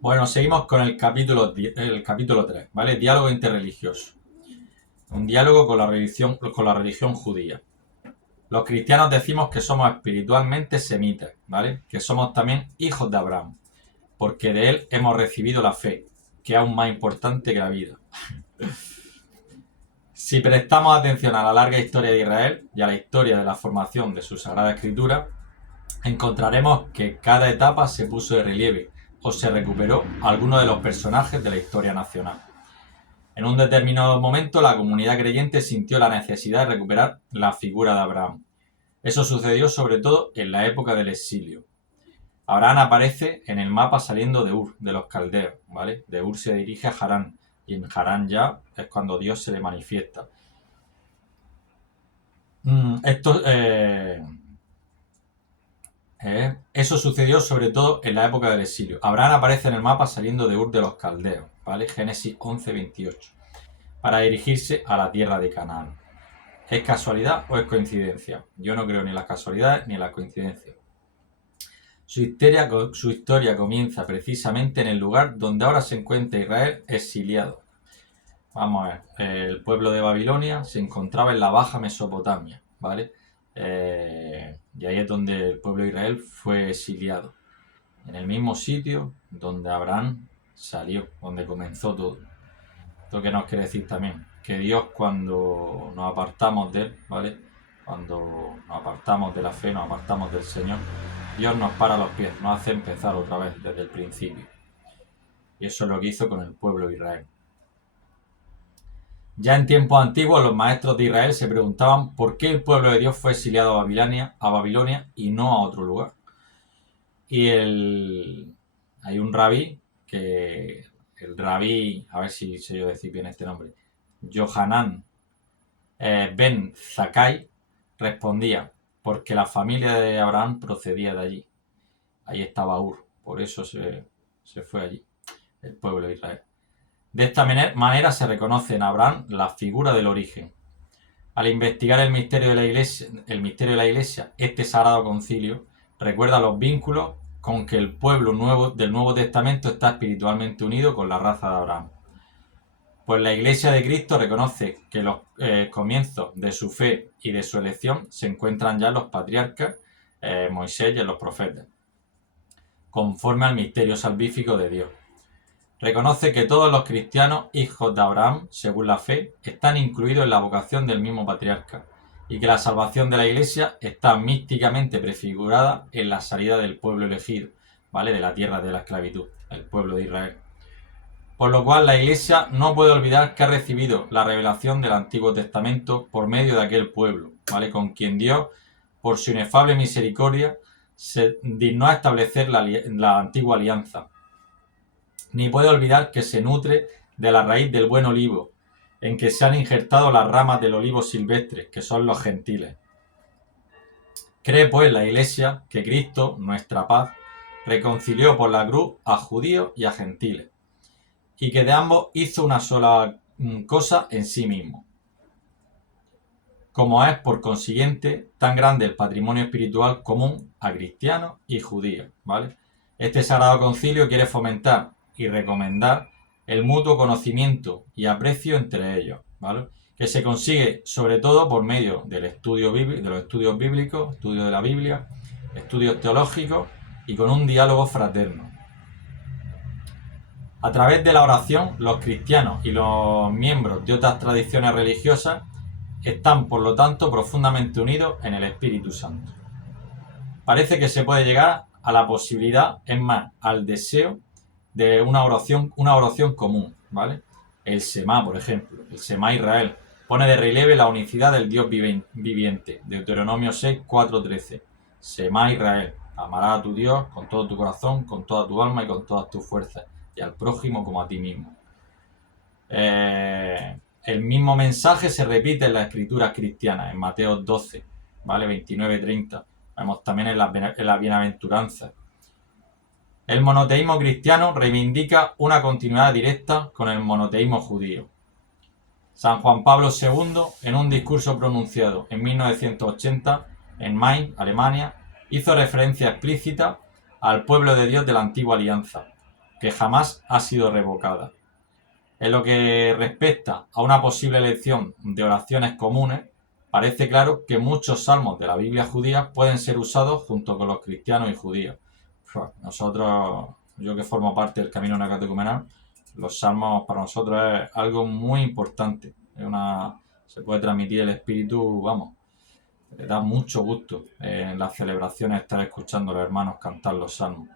Bueno, seguimos con el capítulo 3, ¿vale? Diálogo interreligioso. Un diálogo con la religión judía. Los cristianos decimos que somos espiritualmente semitas, ¿vale? Que somos también hijos de Abraham, porque de él hemos recibido la fe, que es aún más importante que la vida. Si prestamos atención a la larga historia de Israel y a la historia de la formación de su Sagrada Escritura, encontraremos que cada etapa se puso de relieve o se recuperó alguno de los personajes de la historia nacional. En un determinado momento, la comunidad creyente sintió la necesidad de recuperar la figura de Abraham. Eso sucedió sobre todo en la época del exilio. Abraham aparece en el mapa saliendo de Ur, de los caldeos, ¿vale? De Ur se dirige a Harán, y en Harán ya es cuando Dios se le manifiesta. Esto, Eso sucedió sobre todo en la época del exilio. Abraham aparece en el mapa saliendo de Ur de los caldeos, ¿vale? Génesis 11:28, para dirigirse a la tierra de Canaán. ¿Es casualidad o es coincidencia? Yo no creo ni en las casualidades ni en las coincidencias. Su historia comienza precisamente en el lugar donde ahora se encuentra Israel exiliado. Vamos a ver, el pueblo de Babilonia se encontraba en la Baja Mesopotamia, ¿vale? Y ahí es donde el pueblo de Israel fue exiliado. En el mismo sitio donde Abraham salió, donde comenzó todo. Lo que nos quiere decir también, que Dios cuando nos apartamos de Él, ¿vale? Cuando nos apartamos de la fe, nos apartamos del Señor, Dios nos para los pies, nos hace empezar otra vez desde el principio. Y eso es lo que hizo con el pueblo de Israel. Ya en tiempos antiguos los maestros de Israel se preguntaban por qué el pueblo de Dios fue exiliado a Babilonia y no a otro lugar. Y hay un rabí a ver si sé yo decir bien este nombre, Yohanan ben Zakkai, respondía, porque la familia de Abraham procedía de allí. Ahí estaba Ur, por eso se fue allí, el pueblo de Israel. De esta manera se reconoce en Abraham la figura del origen. Al investigar el misterio de la Iglesia, este Sagrado Concilio recuerda los vínculos con que el pueblo del Nuevo Testamento está espiritualmente unido con la raza de Abraham. Pues la Iglesia de Cristo reconoce que los comienzos de su fe y de su elección se encuentran ya en los patriarcas, Moisés y en los profetas, conforme al misterio salvífico de Dios. Reconoce que todos los cristianos, hijos de Abraham, según la fe, están incluidos en la vocación del mismo patriarca, y que la salvación de la Iglesia está místicamente prefigurada en la salida del pueblo elegido, ¿vale? De la tierra de la esclavitud, el pueblo de Israel. Por lo cual la Iglesia no puede olvidar que ha recibido la revelación del Antiguo Testamento por medio de aquel pueblo, ¿vale? Con quien Dios, por su inefable misericordia, se dignó a establecer la antigua alianza. Ni puede olvidar que se nutre de la raíz del buen olivo, en que se han injertado las ramas del olivo silvestre, que son los gentiles. Cree pues la Iglesia que Cristo, nuestra paz, reconcilió por la cruz a judíos y a gentiles, y que de ambos hizo una sola cosa en sí mismo. Como es, por consiguiente, tan grande el patrimonio espiritual común a cristianos y judíos, ¿vale? Este Sagrado Concilio quiere fomentar y recomendar el mutuo conocimiento y aprecio entre ellos, ¿vale? Que se consigue sobre todo por medio del estudio de los estudios bíblicos, estudio de la Biblia, estudios teológicos y con un diálogo fraterno. A través de la oración, los cristianos y los miembros de otras tradiciones religiosas están, por lo tanto, profundamente unidos en el Espíritu Santo. Parece que se puede llegar a la posibilidad, es más, al deseo de una oración común, ¿vale? El Semá, por ejemplo, el Semá Israel, pone de relieve la unicidad del Dios viviente, Deuteronomio 6, 4, 13. Semá Israel, amarás a tu Dios con todo tu corazón, con toda tu alma y con todas tus fuerzas, y al prójimo como a ti mismo. El mismo mensaje se repite en las escrituras cristianas, en Mateo 12, ¿vale? 29-30. Vemos también en la bienaventuranza. El monoteísmo cristiano reivindica una continuidad directa con el monoteísmo judío. San Juan Pablo II, en un discurso pronunciado en 1980 en Mainz, Alemania, hizo referencia explícita al pueblo de Dios de la antigua alianza, que jamás ha sido revocada. En lo que respecta a una posible elección de oraciones comunes, parece claro que muchos salmos de la Biblia judía pueden ser usados junto con los cristianos y judíos. Nosotros, yo que formo parte del camino neocatecumenal, los salmos para nosotros es algo muy importante. Se puede transmitir el espíritu, vamos, da mucho gusto en las celebraciones estar escuchando a los hermanos cantar los salmos.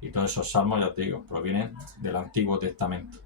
Y todos esos salmos, ya te digo, provienen del Antiguo Testamento.